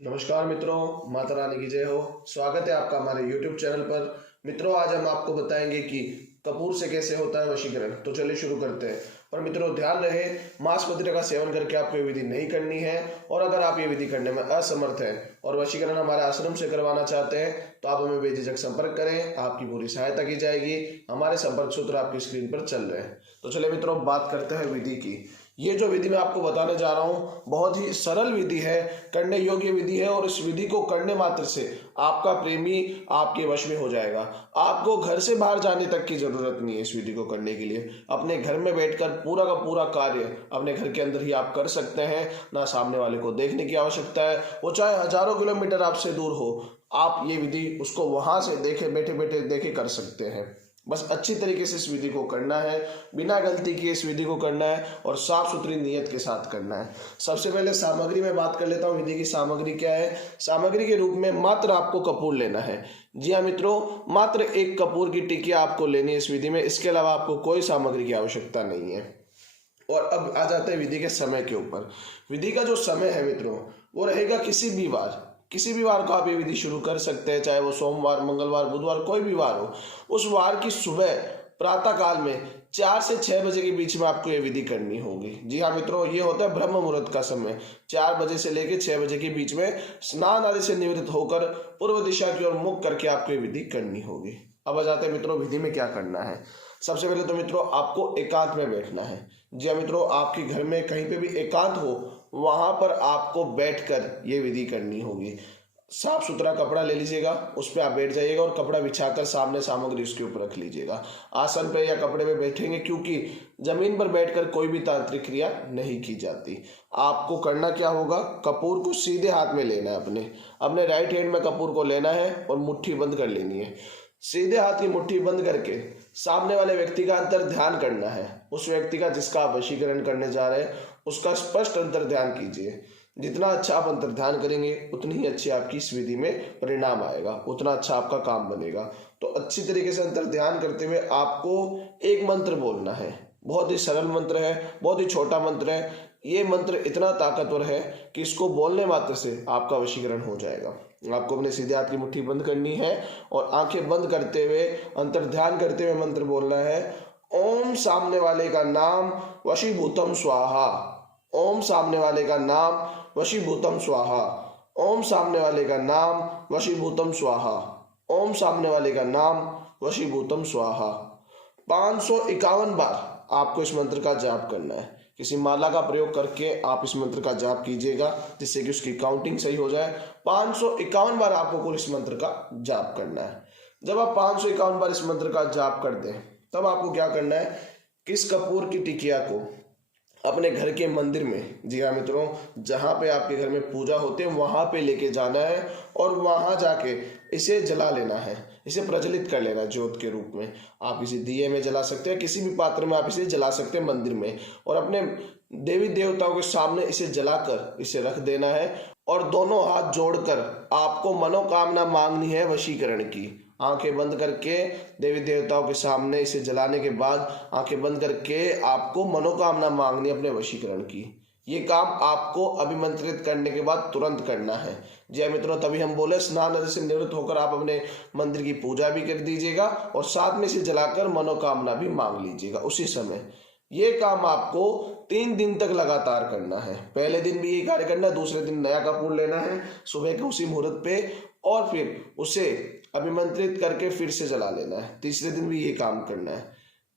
नमस्कार मित्रों, माता रानी की जय हो। स्वागत है आपका हमारे YouTube चैनल पर। मित्रों, आज हम आपको बताएंगे कि कपूर से कैसे होता है वशीकरण। तो चलिए शुरू करते हैं। पर मित्रों, ध्यान रहे, मांस मदिरा का सेवन करके आपको ये विधि नहीं करनी है। और अगर आप ये विधि करने में असमर्थ हैं और वशीकरण हमारे आश्रम से करवाना चाहते हैं तो आप हमें बेझिझक संपर्क करें, आपकी पूरी सहायता की जाएगी। हमारे संपर्क सूत्र आपकी स्क्रीन पर चल रहे हैं। तो चलिए मित्रों, बात करते हैं विधि की। ये जो विधि मैं आपको बताने जा रहा हूँ बहुत ही सरल विधि है, करने योग्य विधि है। और इस विधि को करने मात्र से आपका प्रेमी आपके वश में हो जाएगा। आपको घर से बाहर जाने तक की जरूरत नहीं है। इस विधि को करने के लिए अपने घर में बैठकर पूरा का पूरा कार्य अपने घर के अंदर ही आप कर सकते हैं। ना सामने वाले को देखने की आवश्यकता है, वो चाहे हजारों किलोमीटर आपसे दूर हो, आप ये विधि उसको वहां से देखे बैठे बैठे देखे कर सकते हैं। बस अच्छी तरीके से इस विधि को करना है, बिना गलती के इस विधि को करना है और साफ सुथरी नीयत के साथ करना है। सबसे पहले सामग्री में बात कर लेता हूँ। विधि की सामग्री क्या है। सामग्री के रूप में मात्र आपको कपूर लेना है। जी हाँ मित्रों, मात्र एक कपूर की टिकिया आपको लेनी है इस विधि में। इसके अलावा आपको कोई सामग्री की आवश्यकता नहीं है। और अब आ जाते हैं विधि के समय के ऊपर। विधि का जो समय है मित्रों, वो रहेगा किसी भी वार को आप ये विधि शुरू कर सकते हैं, चाहे वो सोमवार, मंगलवार, बुधवार, कोई भी वार हो। उस वार की सुबह प्रातः काल में 4 से 6 बजे के बीच में आपको ये विधि करनी होगी। जी हाँ मित्रों, ये होता है ब्रह्म मुहूर्त का समय। 4 बजे से लेकर 6 बजे के बीच में स्नान आदि से निवृत्त होकर पूर्व दिशा की ओर मुख करके आपको ये विधि करनी होगी। अब आ जाते हैं मित्रों विधि में क्या करना है। सबसे पहले तो मित्रों आपको एकांत में बैठना है। जी हाँ मित्रों, आपके घर में कहीं पे भी एकांत हो, वहां पर आपको बैठकर ये विधि करनी होगी। साफ सुथरा कपड़ा ले लीजिएगा, उस पर आप बैठ जाइएगा और कपड़ा बिछाकर सामने सामग्री उसके ऊपर रख लीजिएगा। आसन पे या कपड़े पे बैठेंगे, क्योंकि जमीन पर बैठकर कोई भी तांत्रिक क्रिया नहीं की जाती। आपको करना क्या होगा, कपूर को सीधे हाथ में लेना है। अपने राइट हैंड में कपूर को लेना है और मुट्ठी बंद कर लेनी है। सीधे हाथ की मुट्ठी बंद करके सामने वाले व्यक्ति का अंतर ध्यान करना है। उस व्यक्ति का जिसका आप वशीकरण करने जा रहे हैं उसका स्पष्ट अंतर ध्यान कीजिए। जितना अच्छा आप अंतर ध्यान करेंगे उतनी ही अच्छी आपकी इस विधि में परिणाम आएगा, उतना अच्छा आपका काम बनेगा। तो अच्छी तरीके से अंतर ध्यान करते हुए आपको एक मंत्र बोलना है। बहुत ही सरल मंत्र है, बहुत ही छोटा मंत्र है। ये मंत्र इतना ताकतवर है कि इसको बोलने मात्र से आपका वशीकरण हो जाएगा। आपको अपने सीधे हाथ की मुट्ठी बंद करनी है और आंखें बंद करते हुए अंतर ध्यान करते हुए मंत्र बोलना है। ओम सामने वाले का नाम वशीभूतम स्वाहा। ओम सामने वाले का नाम वशीभूतम स्वाहा। ओम सामने वाले का नाम वशीभूतम स्वाहा। ओम सामने वाले का नाम वशीभूतम स्वाहा। 551 बार आपको इस मंत्र का जाप करना है। किसी माला का प्रयोग करके आप इस मंत्र का जाप कीजिएगा, जिससे कि उसकी काउंटिंग सही हो जाए। 551 बार आपको कुल इस मंत्र का जाप करना है। जब आप 551 बार इस मंत्र का जाप कर दें, तब आपको क्या करना है, किस कपूर की टिकिया को अपने घर के मंदिर में, जी हाँ मित्रों, जहाँ पे आपके घर में पूजा होती है वहां पे लेके जाना है और वहां जाके इसे जला लेना है। इसे प्रज्वलित कर लेना ज्योत के रूप में। आप इसे दिए में जला सकते हैं, किसी भी पात्र में आप इसे जला सकते हैं मंदिर में, और अपने देवी देवताओं के सामने इसे जलाकर इसे रख देना है। और दोनों हाथ जोड़कर आपको मनोकामना मांगनी है वशीकरण की। आंखें बंद करके देवी देवताओं के सामने इसे जलाने के बाद आंखें बंद करके आपको मनोकामना मांगनी अपने वशीकरण की। ये काम आपको अभिमंत्रित करने के बाद तुरंत करना है। जय मित्रों, तभी हम बोले स्नान आदि से निवृत्त होकर आप अपने मंदिर की पूजा भी कर दीजिएगा और साथ में इसे जलाकर मनोकामना भी मांग लीजिएगा उसी समय। ये काम आपको 3 दिन तक लगातार करना है। पहले दिन भी ये कार्य करना है, दूसरे दिन नया कपूर लेना है सुबह के उसी मुहूर्त पे, और फिर उसे अभिमंत्रित करके फिर से जला लेना है। तीसरे दिन भी ये काम करना है।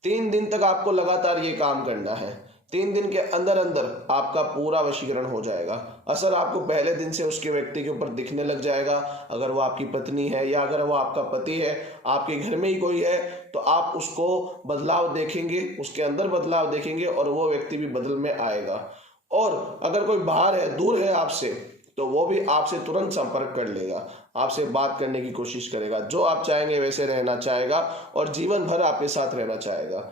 3 दिन तक आपको लगातार ये काम करना है। 3 दिन के अंदर अंदर आपका पूरा वशीकरण हो जाएगा। असर आपको पहले दिन से उसके व्यक्ति के ऊपर दिखने लग जाएगा। अगर वो आपकी पत्नी है या अगर वो आपका पति है, आपके घर में ही कोई है, तो आप उसको बदलाव देखेंगे, उसके अंदर बदलाव देखेंगे और वो व्यक्ति भी बदल में आएगा। और अगर कोई बाहर है, दूर है आपसे, तो वो भी आपसे तुरंत संपर्क कर लेगा, आपसे बात करने की कोशिश करेगा। जो आप चाहेंगे वैसे रहना चाहेगा और जीवन भर आपके साथ रहना चाहेगा।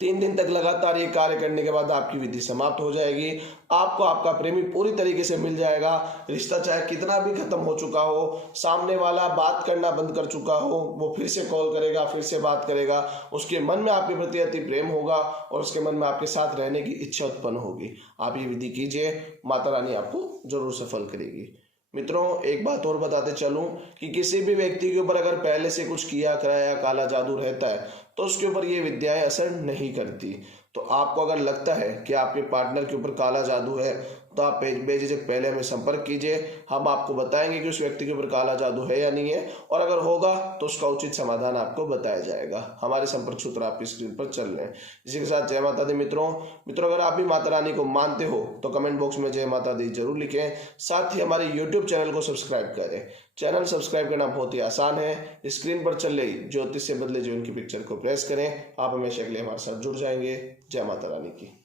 3 दिन तक लगातार ये कार्य करने के बाद आपकी विधि समाप्त हो जाएगी। आपको आपका प्रेमी पूरी तरीके से मिल जाएगा। रिश्ता चाहे कितना भी खत्म हो चुका हो, सामने वाला बात करना बंद कर चुका हो, वो फिर से कॉल करेगा, फिर से बात करेगा। उसके मन में आपके प्रति अति प्रेम होगा और उसके मन में आपके साथ रहने की इच्छा उत्पन्न होगी। आप ये विधि कीजिए, माता रानी आपको जरूर सफल करेगी। मित्रों एक बात और बताते चलूं कि किसी भी व्यक्ति के ऊपर अगर पहले से कुछ किया कराया काला जादू रहता है तो उसके ऊपर ये विद्याएं असर नहीं करती। तो आपको अगर लगता है कि आपके पार्टनर के ऊपर काला जादू है तो आप बेझिझक पहले हमें संपर्क कीजिए। हम आपको बताएंगे कि उस व्यक्ति के ऊपर काला जादू है या नहीं है, और अगर होगा तो उसका उचित समाधान आपको बताया जाएगा। हमारे संपर्क सूत्र आपकी स्क्रीन पर चल रहे हैं। इसी के साथ जय माता दी मित्रों अगर आप भी माता रानी को मानते हो तो कमेंट बॉक्स में जय माता दी जरूर लिखें। साथ ही हमारे यूट्यूब चैनल को सब्सक्राइब करें। चैनल सब्सक्राइब करना बहुत ही आसान है। स्क्रीन पर चल रही ज्योतिष से बदले जीवन की पिक्चर को प्रेस करें। आप हमेशा के लिए हमारे साथ जुड़ जाएंगे। जय माता रानी की।